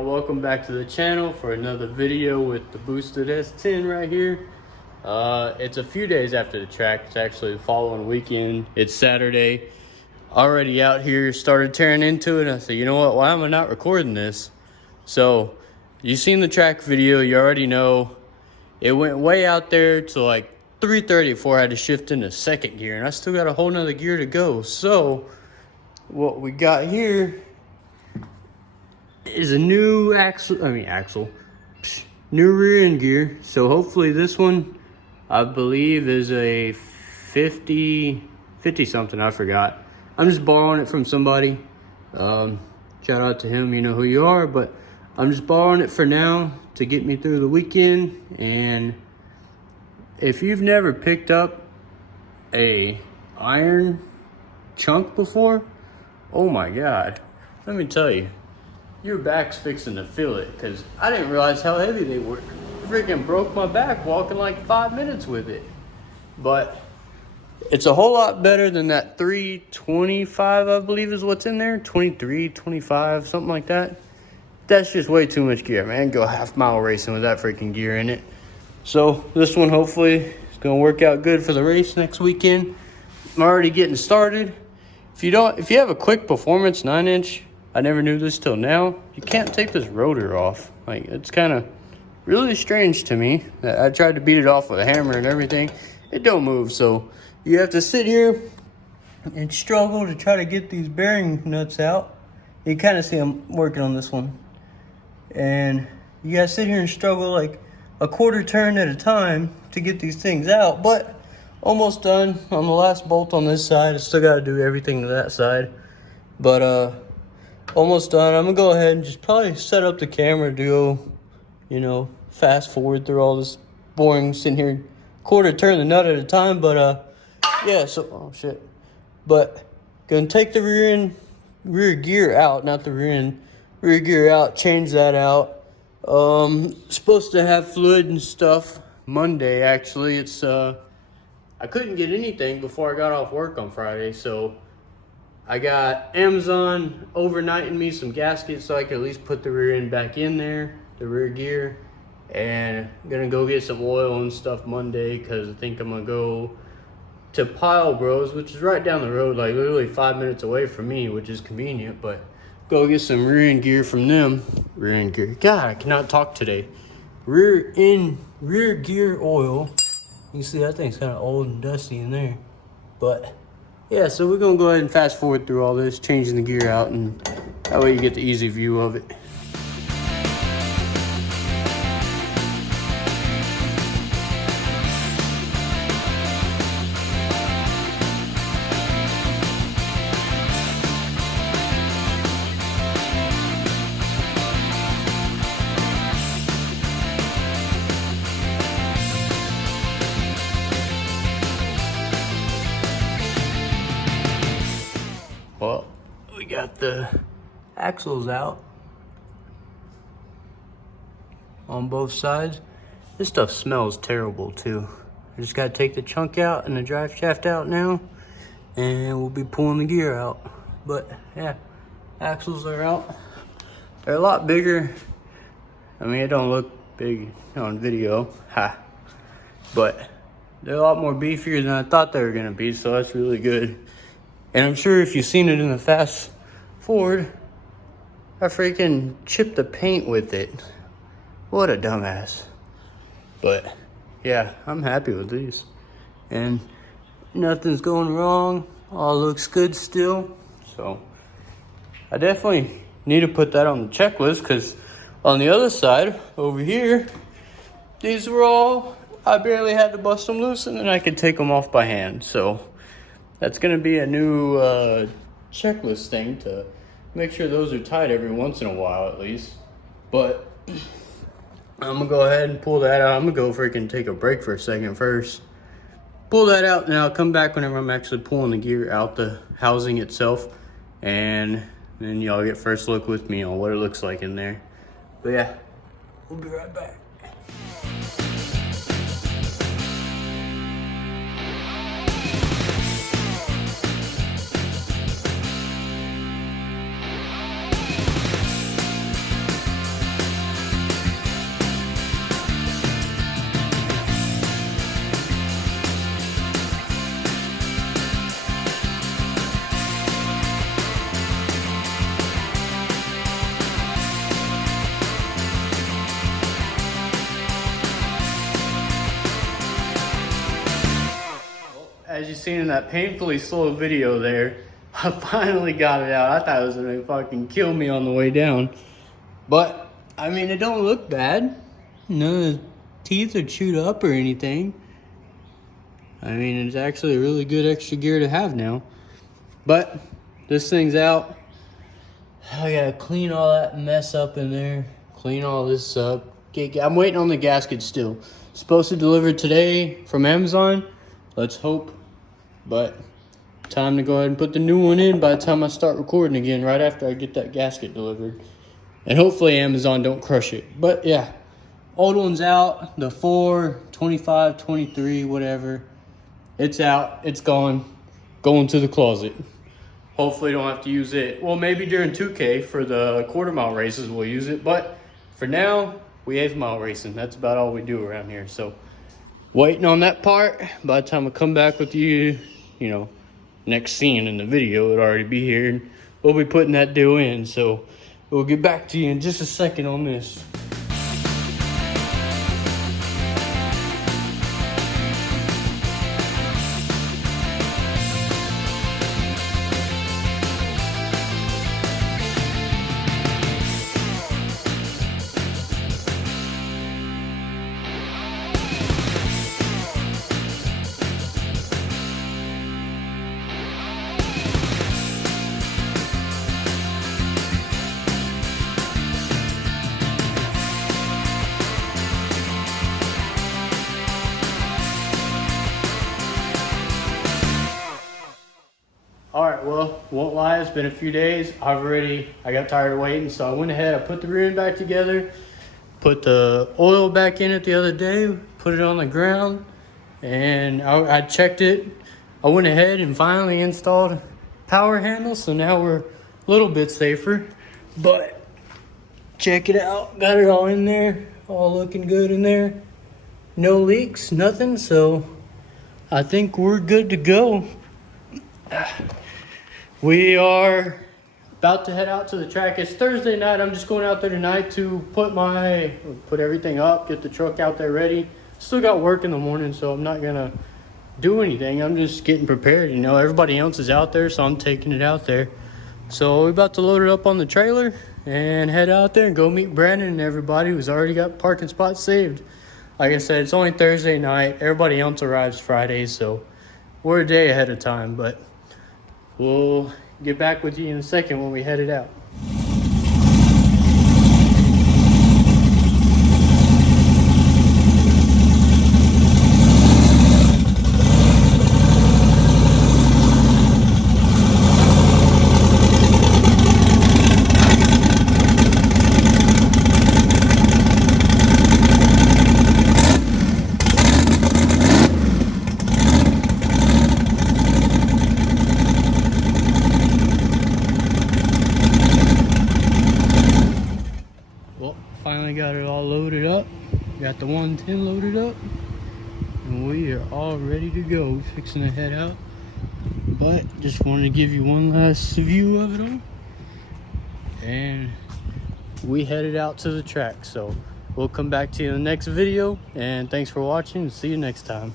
y'all, welcome back to the channel for another video with the boosted S10 right here. It's a few days after the track. It's actually the following weekend. It's Saturday. Already out here, started tearing into it. I said, you know what, why am I not recording this? So you've seen the track video, you already know it went way out there to like 3:30 before I had to shift into second gear, and I still got a whole nother gear to go. So what we got here is a new new rear end gear. So hopefully this one, I believe, is a 50 something, I forgot. I'm just borrowing it from somebody. Shout out to him, you know who you are, but I'm just borrowing it for now to get me through the weekend. And if you've never picked up a iron chunk before, oh my God, let me tell you, your back's fixing to feel it, because I didn't realize how heavy they were. Freaking broke my back walking like 5 minutes with it. But it's a whole lot better than that 325, I believe is what's in there. 23, 25, something like that. That's just way too much gear, man. Go half-mile racing with that freaking gear in it. So this one hopefully is gonna work out good for the race next weekend. I'm already getting started. If you have a quick performance 9-inch, I never knew this till now, you can't take this rotor off. Like, it's kind of really strange to me. I tried to beat it off with a hammer and everything. It don't move, so you have to sit here and struggle to try to get these bearing nuts out. You kind of see I'm working on this one. And you gotta sit here and struggle like a quarter turn at a time to get these things out. But almost done on the last bolt on this side. I still gotta do everything to that side. But almost done. I'm gonna go ahead and just probably set up the camera to go, you know, fast forward through all this boring sitting here, quarter turn the nut at a time. But yeah, so oh shit. But gonna take the rear gear out, not the rear gear out, change that out. Supposed to have fluid and stuff Monday. Actually, it's I couldn't get anything before I got off work on Friday, so I got Amazon overnighting me some gaskets so I could at least put the rear end back in there, the rear gear. And I'm gonna go get some oil and stuff Monday, because I think I'm gonna go to Pile Bros, which is right down the road, like literally 5 minutes away from me, which is convenient. But go get some rear end gear from them. Rear end gear. God, I cannot talk today. Rear gear oil. You see that thing's kind of old and dusty in there. But yeah, so we're gonna go ahead and fast forward through all this, changing the gear out, and that way you get the easy view of it. Well, we got the axles out on both sides. This stuff smells terrible too. I just gotta take the chunk out and the drive shaft out now, and we'll be pulling the gear out. But yeah, axles are out. They're a lot bigger. I mean, it don't look big on video, but they're a lot more beefier than I thought they were gonna be, so that's really good. And I'm sure if you've seen it in the fast forward, I freaking chipped the paint with it. What a dumbass. But yeah, I'm happy with these. And nothing's going wrong. All looks good still. So I definitely need to put that on the checklist, because on the other side, over here, these were all, I barely had to bust them loose, and then I could take them off by hand. So that's gonna be a new checklist thing, to make sure those are tight every once in a while at least. But I'm gonna go ahead and pull that out. I'm gonna go freaking take a break for a second first. Pull that out, and I'll come back whenever I'm actually pulling the gear out the housing itself. And then y'all get first look with me on what it looks like in there. But yeah, we'll be right back. you seen in that painfully slow video there, I finally got it out. I thought it was gonna fucking kill me on the way down. But, I mean, it don't look bad. None of the teeth are chewed up or anything. I mean, it's actually a really good extra gear to have now. But, this thing's out. I gotta clean all that mess up in there. Clean all this up. I'm waiting on the gasket still. Supposed to deliver today from Amazon. Let's hope. But time to go ahead and put the new one in by the time I start recording again, right after I get that gasket delivered. And hopefully Amazon don't crush it. But yeah, old one's out. The 4, 25, 23, whatever. It's out. It's gone. Going to the closet. Hopefully don't have to use it. Well, maybe during 2K for the quarter-mile races we'll use it. But for now, we 8-mile racing. That's about all we do around here. So waiting on that part. By the time I come back with you, you know, next scene in the video, it'll already be here. And we'll be putting that deal in. So we'll get back to you in just a second on this. All right, well, won't lie, it's been a few days. I got tired of waiting, so I went ahead, I put the rear end back together, put the oil back in it the other day, put it on the ground, and I checked it. I went ahead and finally installed power handle, so now we're a little bit safer. But check it out, got it all in there, all looking good in there. No leaks, nothing, so I think we're good to go. We are about to head out to the track. It's Thursday night. I'm just going out there tonight to put everything up, get the truck out there ready. Still got work in the morning, so I'm not gonna do anything. I'm just getting prepared. You know, everybody else is out there, so I'm taking it out there. So we're about to load it up on the trailer and head out there and go meet Brandon and everybody who's already got parking spots saved. Like I said, it's only Thursday night. Everybody else arrives Friday, so we're a day ahead of time, but we'll get back with you in a second when we head it out. Finally got it all loaded up. Got the 110 loaded up. And we are all ready to go. We're fixing to head out. But just wanted to give you one last view of it all. And we headed out to the track. So we'll come back to you in the next video. And thanks for watching. See you next time.